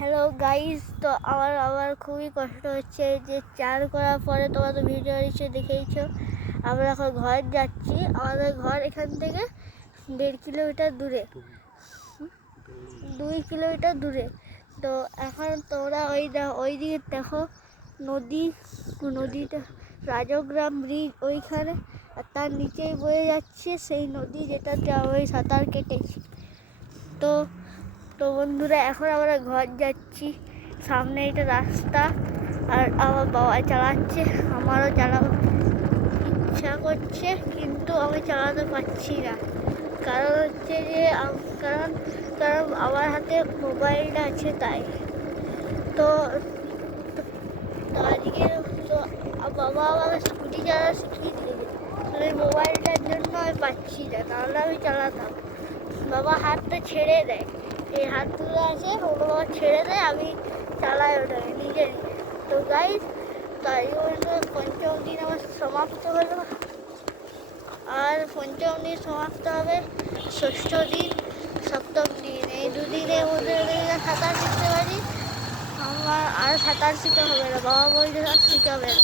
Hello guys, তো আমার খুবই কষ্ট হচ্ছে যে চান করার পরে তোমরা তো ভিডিও নিশ্চয়ই দেখেইছো। আমরা এখন ঘর যাচ্ছি। আমাদের ঘর এখান থেকে 1.5 কিলোমিটার দূরে, 2 কিলোমিটার দূরে। তো এখন তোমরা ওই দিকে দেখো নদীটা রাজগ্রাম ব্রিজ ওইখানে, আর তার নিচেই বয়ে যাচ্ছে সেই নদী যেটাতে আমি সাঁতার কেটেছি। তো তো বন্ধুরা, এখন আমরা ঘর যাচ্ছি। সামনে এটা রাস্তা, আর আমার বাবা চালাচ্ছে। আমারও চালাবো ইচ্ছা করছে, কিন্তু আমি চালাতে পারছি না। কারণ হচ্ছে যে কারণ কারণ আমার হাতে মোবাইলটা আছে, তাই। তো আজকে তো বাবা আমাকে স্কুটি চালা শিখিয়ে দিয়েছে। ওই মোবাইলটার জন্য আমি পাচ্ছি না, তাহলে আমি চালাতাম। বাবা হাতটা ছেড়ে দেয়, এই হাত তুলে আছে, ওগুলো বাবা ছেড়ে দেয়, আমি চালাই ওটাকে নিজে নিজে। তো গাইস, তাই জন্য পঞ্চম দিন আমার সমাপ্ত হলো। আর পঞ্চম দিন সমাপ্ত হবে, ষষ্ঠ দিন, সপ্তম দিন, এই দুদিনের মধ্যে সাঁতার শিখতে পারি। আমার আর সাঁতার শিখতে হবে না, বাবা বলছে আর শিখাবে না।